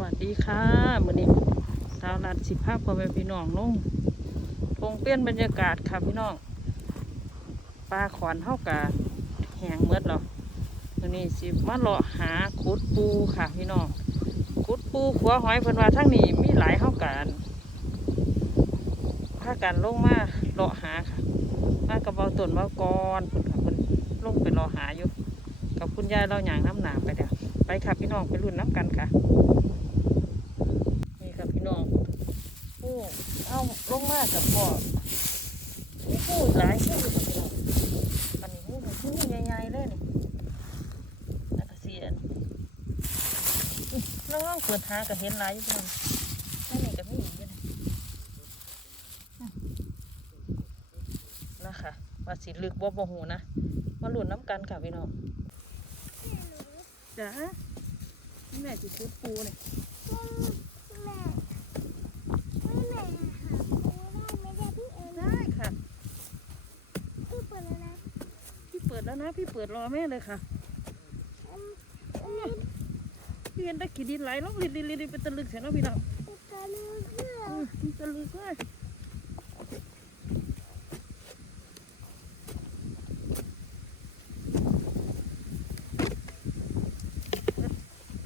วัสดีค่ะมื้อนี้ดาวรัดสิภาพพ่อแม่พี่น้องลงทงเปลี่ยนบรรยากาศค่ะพี่น้องปลาขอนเท่ากะแหงเมืดหรอมื้อนี้สิมาเลาะหาขุดปูค่ะพี่น้องขุดปูขัวหอยเพิ่นว่าทั้งนี้มีหลายเท่ากันพากันลงมาเลาะหาค่ะมากระเบาต้นเบากอนเพิ่นค่ะเพิ่นลงไปเลาะหาอยู่กับคุณยายเราอย่างน้ำหนาไปเดี๋ยวไปค่ะพี่น้องไปรุ่นน้ำกันค่ะ นี่ค่ะพี่น้องโอ้เอาลง มากกับพ่อนี่พูดหลายพูดกับพี่น้องอันนี้พูดพูดใหญ่ๆเลยนี่แล้วก็เสียนอุ๊ยแล้วว่างเปิดหากับเห็นหลายอยู่พี่น้องนั่นนี่ก็มีอีกอยู่นี่อืมนะคะว่าสิลึกบ่บ่หูนะมาหลุนน้ำกันค่ะพี่น้องจ้าแม่จะซื้อปูเนี่ย แม่ไม่แม่หาปูได้ไหมเนี่ยพี่เอ็น ได้ค่ะ พี่เปิดแล้วนะ พี่เปิดแล้ว นะ พี่เปิดรอแม่เลยค่ะอันอันนี้พี่เห็นได้กี่ดินไหลลงลิดลิดลิดเป็นตะลึกเสียเนาะพี่น้องเป็นตัวนึงเพื่ออืมมันตะลึกเลย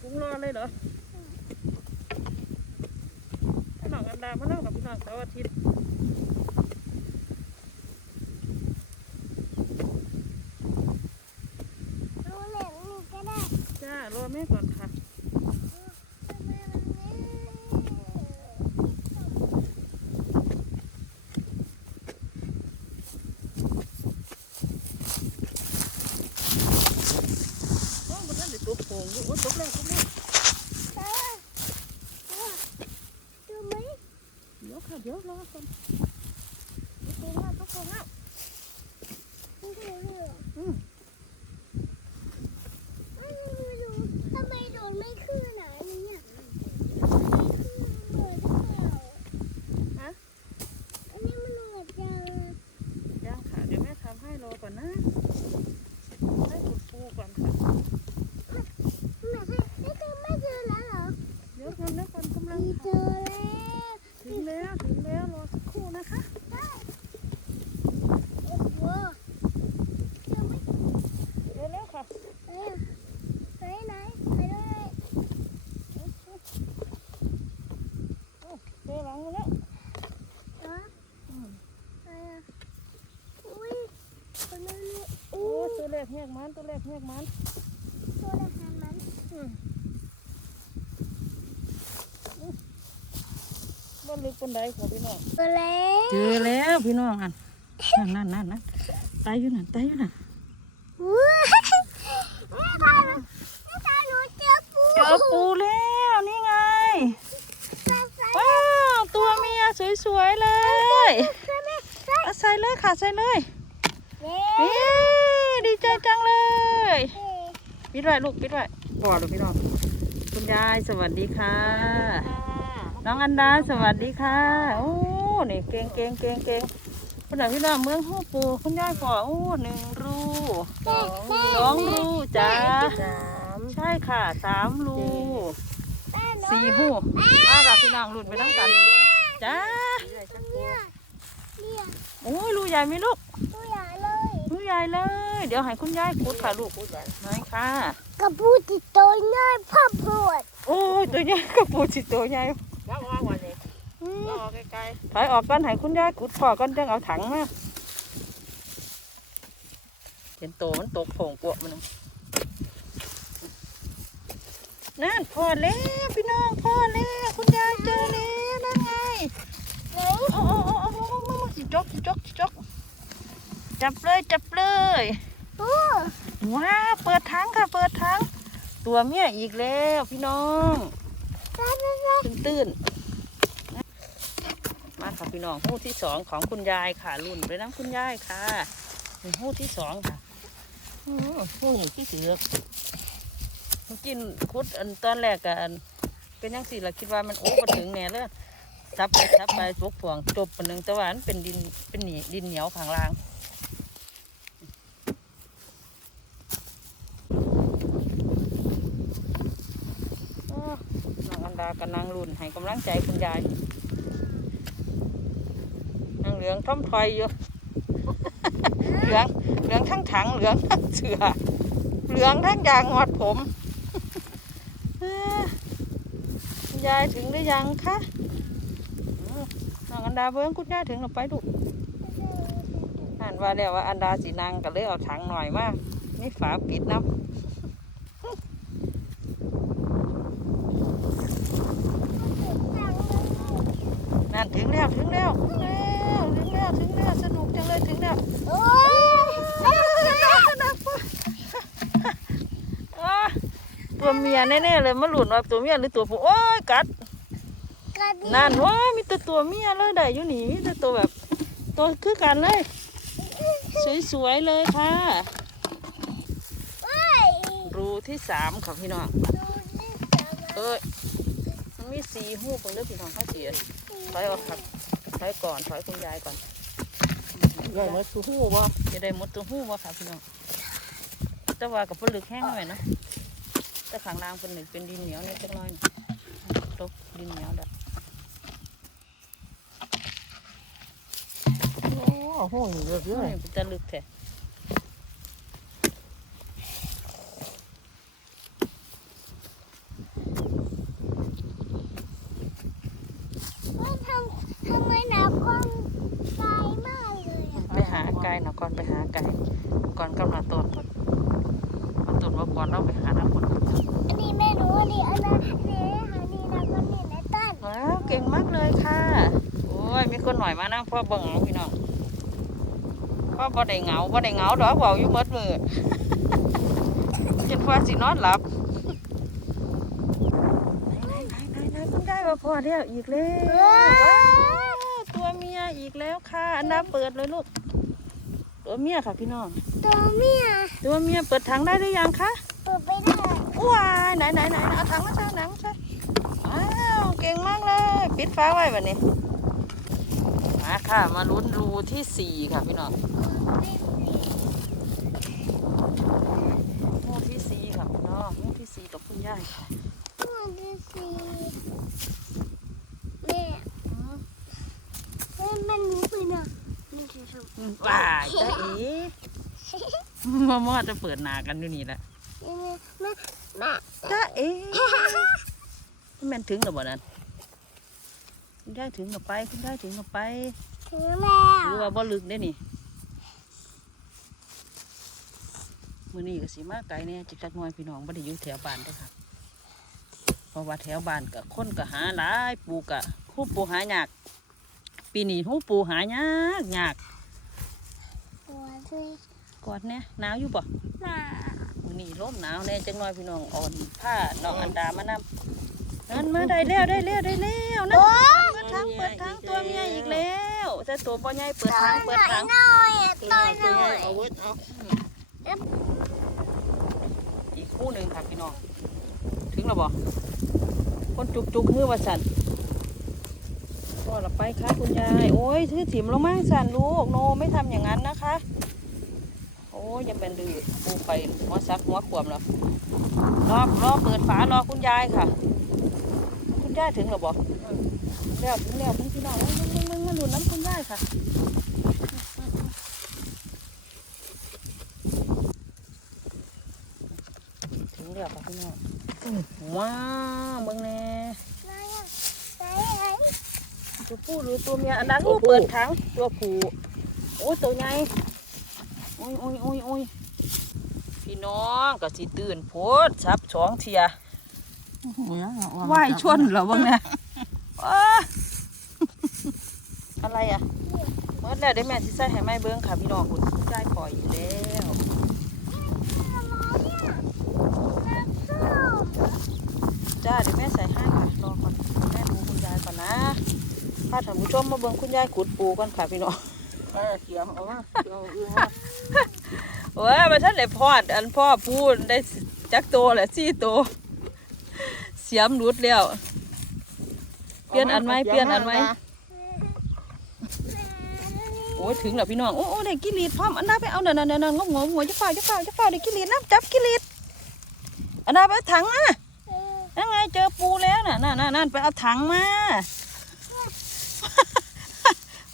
พุงรอเลยเหรอพี่น้องอันดามาเล่ากับพี่น้องเสาร์อาทิตย์ รู้เหลวนี่ก็ได้ จ้ารอแม่ก่อนค่ะโอ้มันนั่นเดี๋ยวตัวโป่งอยู่โอ้ตกแล้วตกแล้วเออดูไหมเดี๋ยวค่ะเดี๋ยวรอก่อนตกแล้วตกแล้ว ดูเหลวเหลว อืม ไม่รู้ดูทำไมโดนไม่ขึ้นไหนเนี่ยไม่ขึ้นหน่วยหรือเปล่า ฮะ อันนี้มันหน่วยจัง ย่างค่ะ เดี๋ยวแม่ทำให้รอก่อนนะ ให้ขุดปูก่อนค่ะ แม่ให้ไม่เจอไม่เจอแล้วเหรอ เดี๋ยวทำแล้วก่อนกำลัง มีเจอแล้ว ถึงแล้วถึงแล้วรอสักครู่นะคะ ได้โอ้โหเจอไหม เดี๋ยวแล้วค่ะ เอ้ยไหนไหนไหนด้วย โอ้เจอหลังมาแล้ว อ๋อ อืม ไหนอะอุ้ยคนนั้นนี่ โอ้ อู้ ตัวแรกแหก มันตัวแรกแหกมันตัวละหันมันอืมอุ๊ยบ้านลึกปานใดค่ะพี่น้องตัวเล็เจอแล้วพี่น้องอันนั่นนั่นนั่นตายอยู่นั่นตายอยู่นั่นว้าวแม่พาหนูแม่พาหนูเจอปูเจอปูแล้วนี่ไงใส่ใส่ว้าวตัวเมียสวยๆเลยใส่แม่ใส่เอาใส่เลยค่ะใส่เลยเย้เอ้ยดี ใจจังเลยเย้ปิดไว้ลูกปิดไว้ปอดลูกพี่น้องคุณยายสวัสดีค่ะ น้องอันดาสวัสดีค่ะโอ้นี่เก่งเก่งเก่งเก่งคุณพี่น้องเมืองหูปูคุณยายปอโอ้หนึ่งรูแม่แม่สองรูจ้าสามใช่ค่ะสามรูแม่หนูสี่หูมากับพี่น้องรุ่นไปทั้งกันจ้าเนี่ยเนี่ยโอ้ยรูใหญ่ไหมลูกตัวใหญ่เลย รูใหญ่เลย เดี๋ยวให้คุณยายขุดค่ะลูกไหนค่ะกระปูติดตัวง่ายพ่อปวดโอ้ยตัวใหญ่กระปูสิตัวใหญ่ว่างว่างวันนี้อืมก็ออกไกลถอยออกก่อนให้คุณยายขุดพอก่อนจังเอาถังมาเห็นโตมันตกโผงปวกมันนะนั่นพอแล้วพี่น้องพอแล้วคุณยายเจอแล้วนั่นไงไหนโอ้โอ้โอ้โอ้โอ้โอ้จิจกจิจกจิจก จับเลยจับเลยโอ้ว้าวเปิดถังค่ะเปิดถังตัวเมียอีกแล้วพี่น้องได้ได้ได้ตื้นตื้นมาค่ะพี่น้องหู้ที่สองของคุณยายค่ะรุ่นไปน้ำคุณยายค่ะนี่หู้ที่สองค่ะอื้อหู้นี่ที่เสือกเมื่อกินคุดอันตอนแรกกันเป็นยังสี่ละคิดว่ามันโอ้มาถึงแน่เลยซับไปซับไปจกพ่วงจบปนหนึ่งแต่ว่ามันเป็นดินเป็นหนีดินเหนียวข้างล่าง อ้อน้องอันางรุ่นให้กำลังใจคุณยายนางเหลืองท่อมถอยอยู่เหลืองเหลืองทั้งถังเหลืองทั้งเสือเหลืองทั้งยางงอดผมคุณยายถึงหรือยังคะน้องอันดาเบิ้งคุณยายถึงแล้วไปดูอ่านว่าแล้วว่าอันดาสีนางก็เลยเอาถังหน่อยมากนี่ฝาปิดน้ำ นั่นถึงแล้วถึงแล้วถึงแล้วถึงแล้วถึงแล้วสนุกจังเลยถึงแล้ว โอ้ย อ้าตัวเมี ยแน่ๆเลยมาหลุดว่าตัวเมียหรือตัวผู้โอ้ยกัดกระดิ่งนั่นว้ามีแต่ตัวเมียเลยได้อยู่นี่มีแต่ตัวแบบตัวคือกันเลย สวยๆเลยค่ะเอ้ยรูที่สามค่ะพี่น้องดูนี่สามเอ้ยมันมีสีหูเพิ่งเด้อพี่น้องข้าเสียถอยออกครับถอยก่อนถอยคุณยายก่อนใหญ่มาสู้หูบ่จะได้หมดตัวหูบ่ค่ะพี่น้องแต่ว่ากับผลึกแห้งหน่อยนะ แต่ข้างล่างเป็นหนึ่งเป็นดินเหนียวนิดจักหน้อยตกดินเหนียวได้โอ้หูนี่เยอะเยอะนี่เป็นตะลึกแท้ เฮ้ยทำทำไมหนาวกล้องไกลมากเลยอะ ไปหาไก่นะก่อนไปหาไก่ก่อนกำลังต้นก่อนมาต้นว่า ก่อนเราไปหาน้ำผลอันนี้แม่หนูอันนี้อันนั้นอันนี้หานี่แล้วก็นี่ในต้นว้าวเก่งมากเลยค่ะ โอ้ยมีคนหน่อยมานั่งพ่อเบิ่งเอาพี่น้องพ่อบ่ได้เหงาบ่ได้เหงาดอกเบาอยู่หมดมือจนกว่าสินอนหลับไหนไหนไหนไหนคุณได้ว่าพ่อเดียวอีกแล้วว้าวตัวเมียอีกแล้วค่ะ อันดาเปิดเลยลูกตัวเมียค่ะพี่น้อง ตัวเมียตัวเมียเปิดถังได้หรือยังคะเปิดไปได้ว้ายไหนไหนไหนเอาถังมาใส่ไหนมาใส่อ้าวเก่งมากเลยปิดฟ้าไว้แบบนี้มาค่ะ มาลุ้นรูที่สี่ค่ะพี่น้องรูที่สี่ค่ะพี่น้องรูที่สี่กับคุณย่าค่ะตัวที่สี่แม่เฮ้ยมันหนีไปนะมันจะสุกอืมว้ายจ้าเอ๋ มอมอจะเปิดหนากันอยู่นี่แหละแม่แม่แม่จ้าเอ๋แม่นถึงหรือเปล่านั้นคุณย่าถึงกับไปคุณย่าถึงกับไปถึงแล้วหรือว่าบ่ลึกได้นี่มื้อนี้ก็สิมาไกลแน่จักจักหน่อยพี่น้องบ่ได้อยู่แถวบ้านเด้อค่ะเพราะว่าแถวบ้านก็คนก็หาหลายปลูกก็ฮู้ปลูกหายากปีนี้ฮู้ปลูกหายากยากตัวที่ กอดแน่หนาวอยู่บ่หนามื้อนี้ลมหนาวแน่จักหน่อยพี่น้องอ่อนผ้าน้องอันดามานำนั่นมาได้แล้วได้แล้วได้แล้วนะโอ้เปิดทางเปิดทางตัวเมียอีกแล้วแต่ตัวบ่ใหญ่เปิดทางเปิดทางหน่อยอะตัวหน่อยเอาไว้เอาอีกคู่หนึ่งค่ะพี่น้องถึงแล้วบ่คนจุกจุกมือว่าสั่นก็ละไปค่ะคุณยายโอ้ยถือถิ่มลงมาสั่นลูกโนไม่ทำอย่างนั้นนะคะโอ้ ยอยังเป็นดื้อปูไปหัวซักหัวขวมแล้วรอรอเปิดฝารอคุณยายค่ะ คุณยายถึงแล้วบ่แล้วถึงแล้วพี่น้องมึงมึงมึงมาดูน้ำคุณยายค่ะถึงแล้วค่ะพี่น้องว้าวเบิ่งแน่ไหนอะไหนไหนตัวผู้หรือตัวเมียอันนั้นก็เปิดถังตัวผู้โอ้ยตัวใหญ่โอ้ยโอ้ยโอ้ยโอ้ยพี่น้องก็สิตื่นโพดซับสองเทียว่ายชนเหรอเบิ่งเนี่ยว้าอะไรอะเมื่อแล้วได้แม่สิใส่ให้ไม้เบิ่งค่ะพี่น้องคุณได้ปล่อยอยู่แล้วจ้าเดี๋ยวแม่ใส่ให้ค่ะรอก่อนแม่ดูคุณยายก่อนนะพาท่านผู้ชมมาเบิ่งคุณยายขุดปูกันค่ะพี่น้อง เออเขียมเอามาเขียมอื่นมาเว้ยมาท่านเลยพอด อันพ่อพูดได้จักโตแหละสี่โต เสียมหลุดแล้ว เปลี่ยนอันไหมเปลี่ยนอันไหมโอ้ยถึงแล้วพี่น้อง โอ้โอ้ได้กิลีดพร้อมอันดาไปเอาเดินเดินเดินงงงงจะเฝ้าจะเฝ้าจะเฝ้าได้กิลีดนะจับกิลีดอันดาไปเอาถังมาเออยังไงายเจอปูแล้วน่ะนั่นนั่นนั่นไปเอาถังมา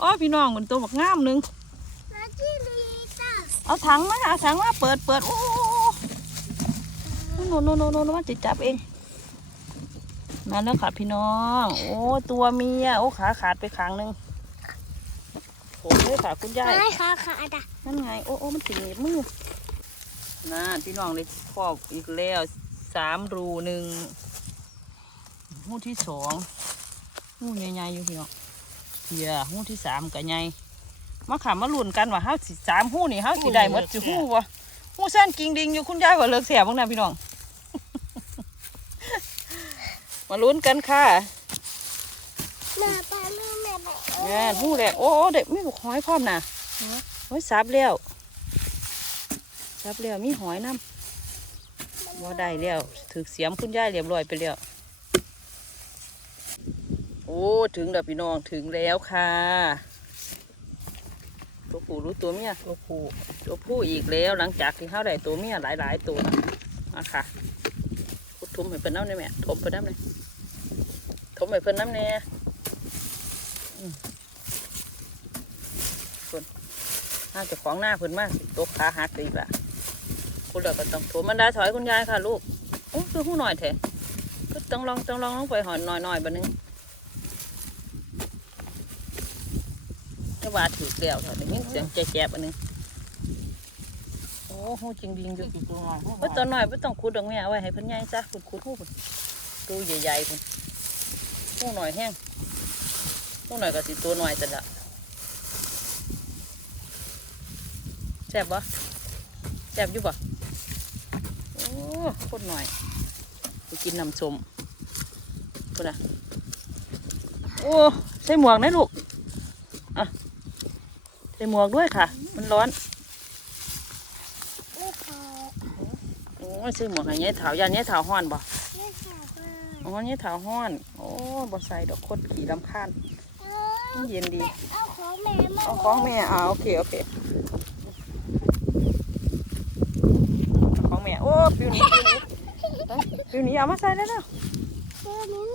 อ๋อพี่น้องมันตัวบักงามหนึงนาที่ลีจ้ะเอาถังมาเอาถังมาเปิดเปิดโอ้โนโนโนโนโนมันจะจับเองมาแล้วค่ะพี่น้อง โอ้ตัวเมียโอ้ขาขาดไปขางหนึงโอ้เลยค่ะคุณยายไม่ค่ะค่ะอะนั่นไงโอ้โอ้มันถึงหนีบมือน่าพี่น้องเลยครอบอีกแล้วสามรูหนึ่งหูที่สองหูใหญ่ๆอยู่พี่น้อง เพียหูที่สามกับใหญ่มาขามาลุ้นกันว่าเฮาสิสามหูนี่เฮาสิได้หมดสิหูวะหูเส้นกิ่งดิงอยู่คุณยายว่าเลิกเสียบ้างนะพี่น้อง มาลุ้นกันค่ะแม่ไปลูกแม่ไปแม่หูแหลกโอ้โอ้เด็กมีบุกหอยพร้อมนะหอยสับแล้วสับแล้วมีหอยน้ำว่าได้แล้วถึกเสียมคุณยายเรียบร้อยไปแล้วโอ้ ถึงแล้วพี่น้องถึงแล้วค่ะ ตัวผู้รู้ตัวเมียตัวผู้ตัวผู้อีกแล้วหลังจากที่เขาได้ตัวเมียหลาย ๆ ตัวนะมาค่ะคุดทุมให้เพิ่นน้ำเลยแม่ทมเพิ่นน้ำเลยทมให้เพิ่นน้ำเนี่ยอืมคนน่าจะของหน้าเพิ่นมากตกขาหักอีกละคุณเราก็ต้องถมมันได้ถอยคุณยายค่ะลูกโอ้คือหูหน่อยแท้ก็ต้องลองต้องลองลองไปหอยหน่อยหน่อยๆบันนึง ว่าถือแล้วค่ะได้ยินเสียงแจ๊บๆอันนึงโอ้หูจริงดิงอยู่ตัวตัวน้อยว่าตัวน้อยไม่ต้องขุดดอกแม่เอาไว้ให้เพิ่นใหญ่ซะขุดขุดหูพุ่นตัวใหญ่ๆพุ่นหูหน่อยแห้งหูหน่อยก็สิตัวน้อยจังละแซ่บบ่แซ่บอยู่บ่โอ้คนหน่อยไปกินน้ำส้มพุ่นน่ะโอ้ใส่หมวกนะลูกอะใส่หมวกด้วยค่ะ มันร้อนไม่ค่ะโอ้ยซื้อหมวกให้ยายถาวยันยายถาวห้อนบ่ไม่ค่ะเพื่อนอ๋อยายถาวห้อน โอ้บ่ใส่ดอกคดขี่ลำคาญเอมันเย็นดี เอาของแม่มาเอาของแม่อ่าโอเค โอเคเอาของแม่ โอ้ปิวหนี้ปิวหนี้เอ้ยปิวหนี้เอามาใส่แล้วเนาะเพื่อนนี้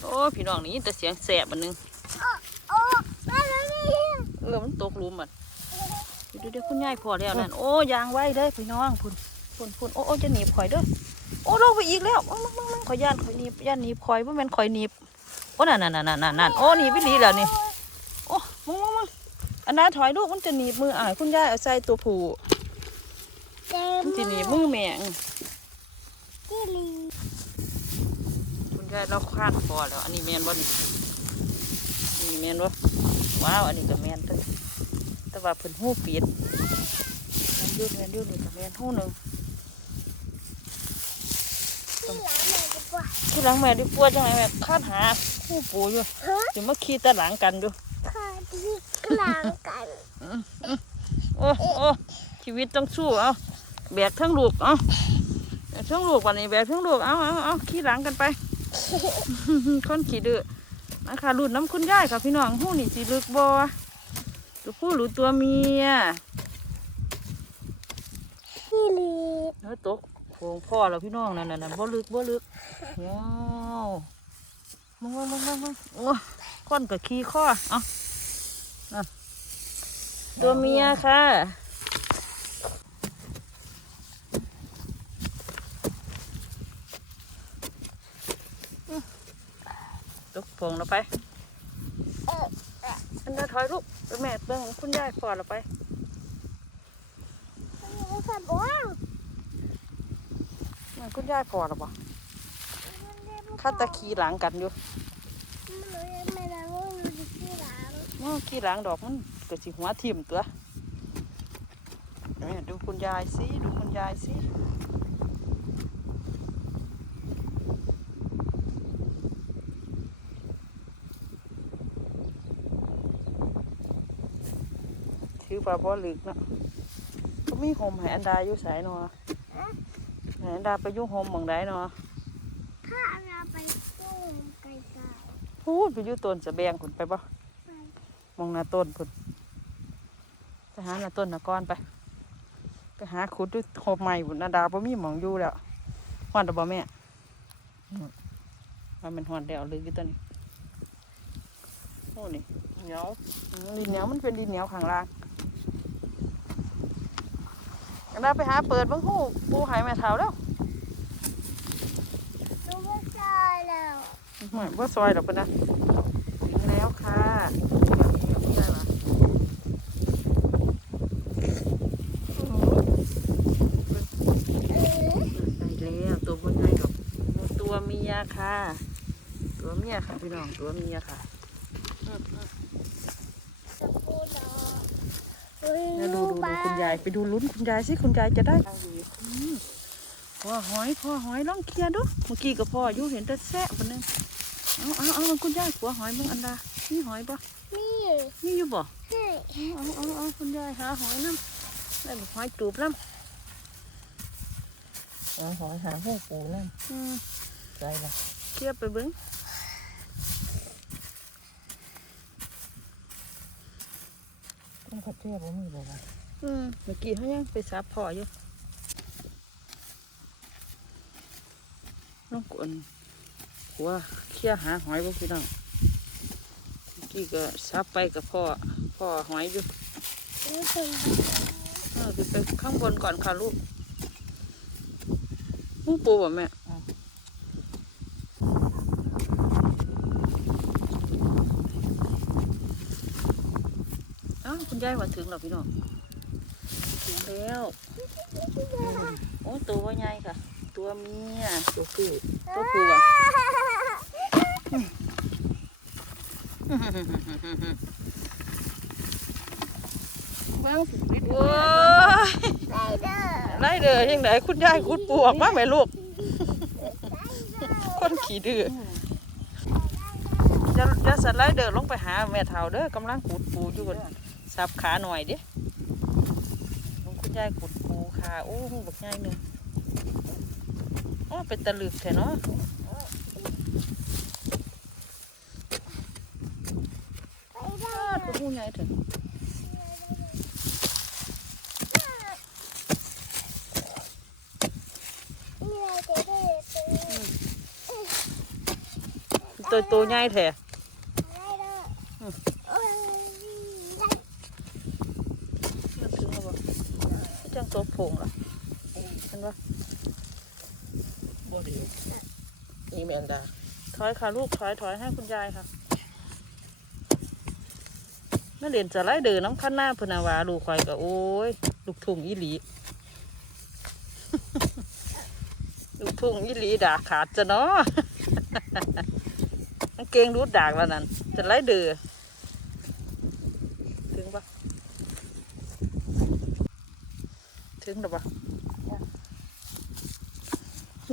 โอ้ พี่น้องนี่แต่เสียงแสบอันนึง โอ้แม่แล้วนี่ เออมันตกหลุมอะเดี๋ยวเดี๋ยวคุณยายพอแล้วนั่นโอ้ยางไว้เด้อพี่น้องพุ่นพุ่นพุ่นโอ้โอ้จะหนีบข่อยเด้อโอ้ลงไปอีกแล้วมึงมึงมึงมึงข่อยย่านข่อยหนีบย่านหนีบข่อยบ่แม่นข่อยหนีบโอ้นั่นนั่นนั่นนั่นนั่นนั่นโอ้หนีบไปดีแล้วนี่โอ้มึงมึงมึงอันนั้นถอยลูกมันจะหนีบมืออ่ายคุณยายเอาใส่ตัวผูเต็มมันจะหนีบมือแม่งที่ลีคุณยายเราคาดพอแล้ว อันนี้แมนบ่นี่อันนี้แมนบ่ ว้าว อันนี้ก็แมนตั้งแต่ว่าเพิ่นหูปิดแมนอยูแมนอยูนี่ก็แมนหูหนึ่งที่หลังแม่ดีกว่าที่หลังแม่ดิปัวจังไงแม่คาดหาคู่ปูอยู่ฮะสิมาขี่ตะหลังกันอยู่ค่ะที่กลางกันโอ้โอ้ชีวิตต้องสู้เอาแบกทั้งลูกเอาแบกทั้งลูกวันนี้แบกทั้งลูกเอาเอาเอาขี่หลังกันไปคนขี่ดื้อ นะคะรุ่นน้ำคุณยายค่ะพี่น้องหูนี่สิลึกบ่ตัวผู้หรือตัวเมียที่ลีเฮ้ยตกโคงพ่อแล้วพี่น้องนั่นนั่นนั่นบ่ลึกบ่ลึกว้าวมึงมึงมึงมึงมึงโอ้คนกับขี่ข้อเอาอะตัวเมียค่ะ ตกโพงเราไปอันนั้ถอยลูกไปแม่เบิ่งของคุณยายปอดเราไปมันคุณยายปอดเราบ่ข้าตะขี่หลังกันอยู่ว่าคีหลังอ้อขี่หลังดอกมันเก็สิหัวทิ่มตัวแม่ดูคุณยายสิดูคุณยายสิ ถือปลาบ่ลึกเนาะก็มีโฮมให้อันดาอยู่ไสเนาะให้อันดาไปอยู่โฮมหม่องใดเนาะถ้าเราไปตู้ไกลพูดไปอยู่ต้นสะแบงคุณไปบ่ๆไปมองหน้าต้นพุ่นไปหาหน้าต้นหน้าก้อนไป ไปหาขุดด้วยโคบใหม่พุ่นนาดาบ่มีหมองอยู่แล้วหอนแต่บ่แม่ว่ามันหอนเดียวเลยอยู่ตัวนี้โอ้นี่เหนียวอืมดินเหนียวมันเป็นดินเหนียวข้างล่าง กันดาไปหาเปิดเบังหูปูหายแม่เท้าแล้วหนูไม่ใช่แล้วไม่ว่าซอยดอกปะนะถึงแล้วค่ะได้ปะโอ้โหเออได้แล้วตัวบนใหญ่ดอกตัวเมียค่ะ ตัวเมียค่ะพี่น้อง ตัวเมียค่ะจะพูดเหรอเฮ้ย แล้วดูดูบ้ดูคุณยายไปดูลุ้นคุณยายสิคุณยายจะได้อืมพ่อหอยพ่อหอยลองเคลียร์ดูเมื่อกี้กับพ่ออยู่เห็นแต่แซะบนนึงเอาเอาเอามันคุณยายขัวหอยเบิ่งอันดามีหอยปะนี่มีอยู่บ่ให้เอาเอาเอาคุณยายหาหอยน้ำได้บ่หอยจูบน้เอาหอยหาหูปูนั่นำอืมใจละเคลียร์ไปเบิ่ง ต้องขัดเทียบบ่มีบ่วะอืมเมื่อกี้เขายังไปซับพ่ออยู่น้องกวนขัวเคลียร์หาหอยบ่พี่น้องเมื่อกี้ก็ซับไปกับพ่อพ่อหอยอยู่นี่เป็นเออขึ้นไปข้างบนก่อนค่ะลูกมูปูบ่แม่อ้าว คุณยายว่าถึงแล้วพี่น้องถึงแล้วโอ้ตัวว่าใหญ่ค่ะ ตัวเมียตัวคือตัวผู้อะว้าวโอ้ยไรเดอร์ไล่เด้อยังไงคุณยายคุณปูออกมาไหมลูก คนขี่ดื้อจะจะสไลเดอร์ลงไปหาแม่เฒ่าเด้อกำลังขุดปูอยู่ กันสับขาหน่อยดิลงคุณยายขุดปูค่ะโอ้หูบักใหญ่หนึ่งอ๋อเป็นตะลึกแท้เนาะไรเดออ้าร์ตัวหูใหญ่เถอะนี่ไรเดอร์ตัวตัวใหญ่แท้ ไรเดอร์โอ้ย มันถึงแล้วบ่ที่จัง ตัวโผงเหรอเห็นปะบ่ดีนี่แมนดาถอยค่ะลูกถอยถอยให้คุณยายค่ะน่าเด่นจะไล่เดินน้ำขั้นหน้าเพนนาวาลูกควายก็โอ้ย ลูกทุ่งอีหลี ลูกทุ่งอีหลีดากขาดจะเนาะกางเกงรูดดากแล้วนั่นจะไล่เดือถึงปะถึงหรือปะ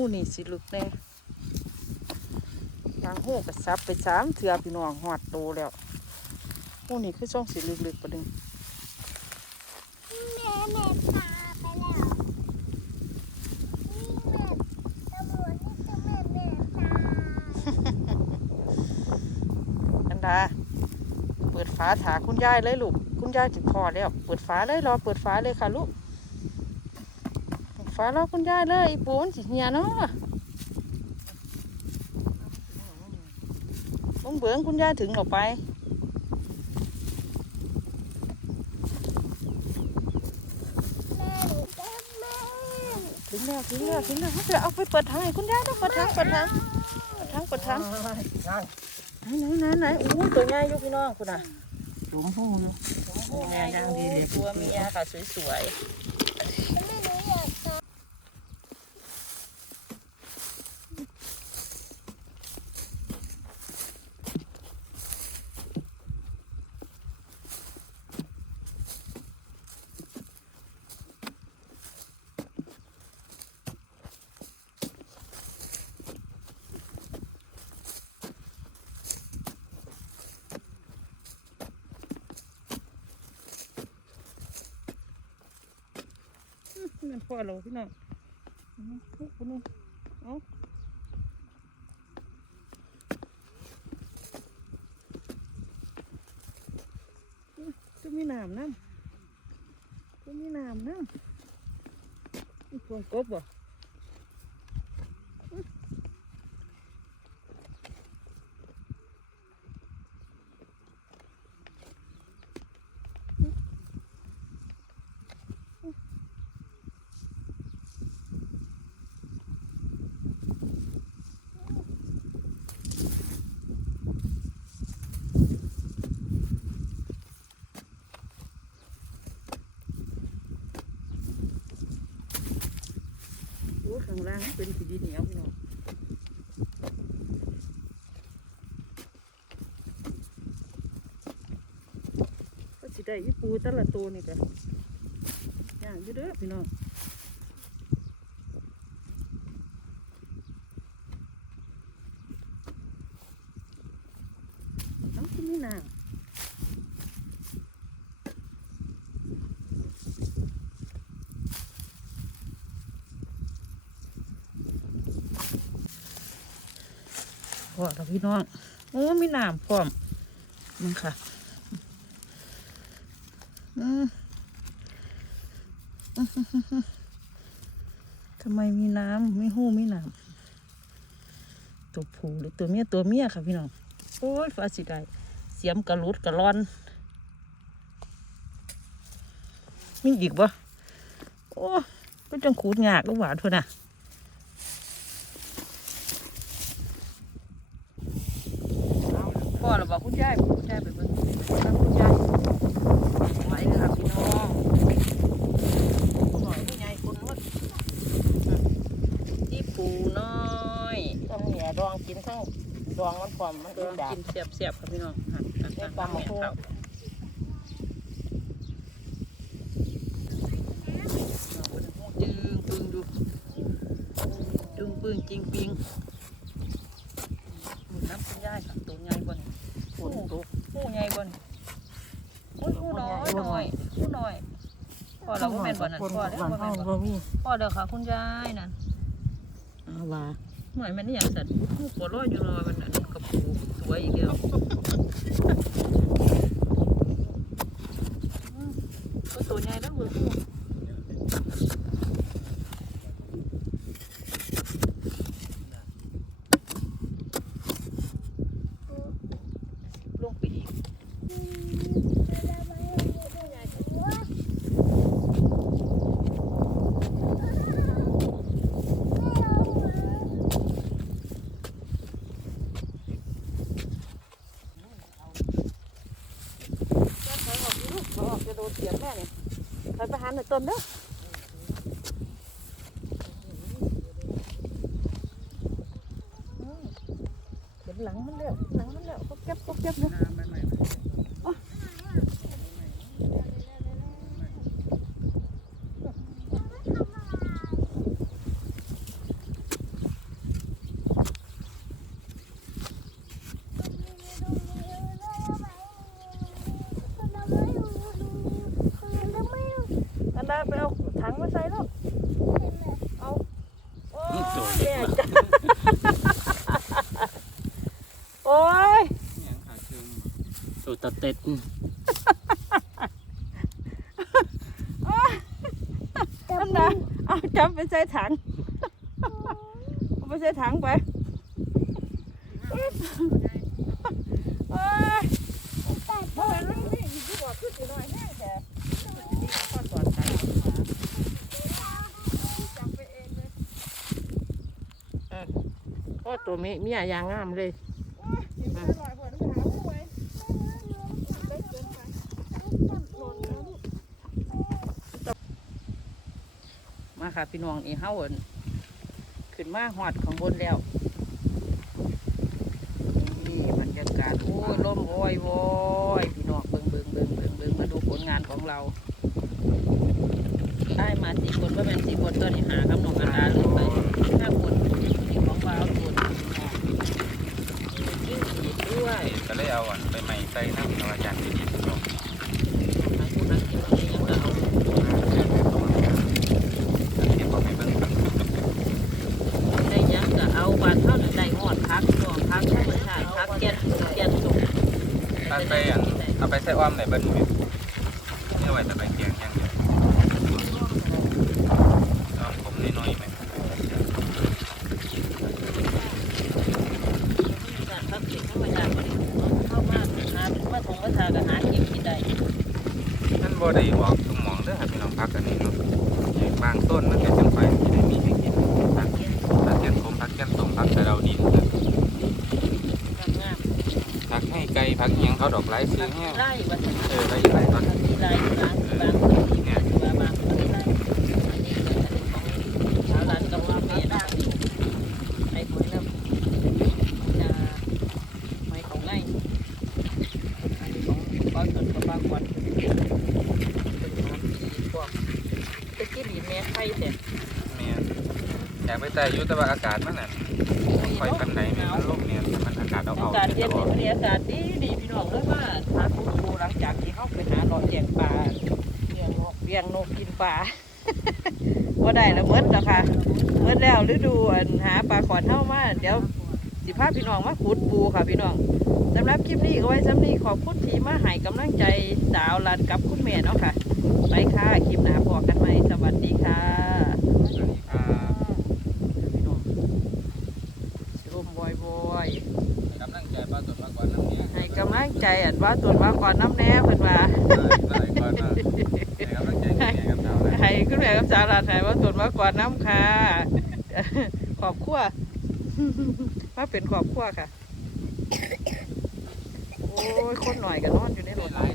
หูนี่สิลึกแน่ยางหูกับซับไปสามเถื่อพี่น้องหอดโตแล้วหูนี่คือช่องสิลึกๆประเด็นแม่แม่พาไปแล้วนี่แม่ตำรวจนี่คือแม่แม่พาอันดาเปิดฝาถาคุณยายเลยลูก คุณยายจิพอแล้ว เปิดฝาเลยรอเปิดฝาเลยค่ะลูก เปิดฝารอคุณยายเลยอีปูมันสิเหียเนาะลงเบืองคุณยายถึงออกไปแม่หนูจะแม่ถึงแล้วถึงแล้วถึงแล้วเดี๋ยวเอาไปเปิดทางให้คุณยายต้องเปิดทางเปิดทางเปิดทางเปิดทางนั่นไหนไหนไหนไหนโอ้ยตัวใหญ่อยู่พี่น้องคุณอะหลุมหูอยู่ตัวใหญ่อยู่ตัวเมียค่ะสวยแม่หนูอยากตอบ ๆนั่นพ่อเราพี่น้องอืม คุณนุ่นเอาจะมีน้ำนั่นจะมีน้ำนั่นพวงกบบ่างล่างเป็นสีดินเหนียวเนาะก็สิได้ยี่ปูแต่ละตัวนี่ก็ย่างอยู่เด้อพี่น้องน้ำกินนี่นา พอแล้วพี่น้อง โอ้มีน้ำพร้อมมันค่ะ อืมทำไมมีน้ำไม่หู้ไม่น้ำตัวผู้หรือตัวเมียตัวเมียค่ะพี่น้อง โอ้ยฟ้าสิได้เสียมกระลุดกระร้อนมีอีกบ่โอ้ก็จังขูดยากก็หวานเท่าน่ะเอาพ่อเราบอก คุณยายคุณยายไปเบิ่งตามคุณยายไว้เลยค่ะพี่น้องหน่อยคุณยายคุณว่าที่ปูน้อยต้องเหนียดองกินทั้งดองมันพร้อมมันก็เป็นดาบกินเสียบเสียบๆครับพี่น้องหันหันได้หันปลาหมอแม่โคเฒ่าจึงปึงดูจึงปึงจริงปิงมีน้ำคุณยายค่ะตัวใหญ่บ่น ฝุ่นตุก ผู้ใหญ่บ่นอุ้ยผู้น้อยหน่อยผู้น้อยพอเราก็เป็น บ่นั่นพอแล้วบ้านบ่เฮาแม่นบ่บ่มีพอเด้อค่ะคุณยายนั่นเอาว่าหน่อยมันนี่อย่างสัตว์ผู้ปวดร้อนอยู่รอมันนั่นกับปูสวยอีกแล้วอืมก็ตัวใหญ่แล้วมือผู้ลงไปอีกจะถอยออกดิลูกถอยออกจะโดนเสียงแม่เนี่ยถ อยไปหันในต้นเด้ออืมเห็นหลังมันแล้วหลังมันแล้วก็เก็บก็เก็บเนาะ อันดาไปเอาถังมาใส่แล้วเอาโอ้ยแม่จ้ะโอ้ย ตัวตะเต็ดอันดาเอาจับไปใส่ถังเอาไปใส่ถังไปโอ้ยโอ้ยแล้วนี่ที่บอกคือสิน้อยแน่แท้ข้อสอนกันจับไปเองเลยโอ้ตัวมีมีอยางงามเลย มาค่ะ พี่น้องนี่เฮาเอิ้นขึ้นมาหอดของบนแล้ว นี่บรรยากาศโอ้ยลมโอยโอยพี่น้องเบิ่งเบิ่งเบิ่งเบิ่งเบิ่งมาดูผลงานของเราได้มาสี่คนก็เป็นสี่คนตอนนี้หาคำนองอันดาเลยไปห้าคนของเราคนยิ่งอีกด้วยก็เลยเอาอันไปใหม่ใส่น้ำนวจันทร์ดีๆลงาคนนั้นกินตรงนี้ยังก็เอา เก็บเอาไปเบิ่งกัน ได้ยังก็เอาบานเท่านั้นได้หอดพักช่วงพักธรรมชาติพักแก่นแก่นสุก เอาไปอันเอา ไปใส่อ้อมในเบิ้ลนี่เอาไว้แต่ไปเกียงอย่างเดียวอ้อมผมน้อยๆไหมการพักเก็บธรรมชาติเข้ามาหาถึงมาทงมาทาก็หาเก็บกินได้นั่นบ่ได้บอกทุกหมองเด้อครับพี่น้องพักกันนี่เนาะบางต้นมันก็จัง ยังเขาดอกไร้สีเนี่ยเออไร้ไร้ตอนนี้ไล่ชาวลานกับว่เมด้ไอ้คนนั้นจะไม่ของไล่องบ้นกับบ้านวันเป็นของที่วกตะกี้ดีแม่ไข่แต่เนี่ยอยแต่ยู่ต่ว่าอากาศมันน่ะคอยปันไหนมันลมเนี่ยมันอากาศเอาเอาอากาศเย็นเนี่ยบากาศ ปลาว่าได้แล้วเมื่อแล้วค่ะเมื่อแล้วฤดูอันหาปลาขอนเท่ามาเดี๋ยวสิพาพี่น้องมาขุดปูค่ะพี่น้องสำหรับคลิปนี้ก็ไว้สำนี้ขอบคุณที่มาให้กำลังใจสาวรันกับคุณแม่เนาะค่ะไปค่ะคลิปหน้าพอกันไหมสวัสดีค่ะสวัสดีครับพี่น้องชมบอยบอยกำลังใจป้าตุ่นมาก่อนน้ำเนี่ยให้กำลังใจอันว่าตรวจว่าก่อนน้ำแน่เพิ่นว่า ได้ได้ก่อนมาให้กำลังใจแม่กับเรานะ ให้ คุณแม่กับสาดไทยว่าตรวจว่าก่อนน้ำค่ะขอบขั้วมาเป็นขอบขั้วค่ะ โอ้ยคนหน่อยก็นอนอยู่ในรถหลาย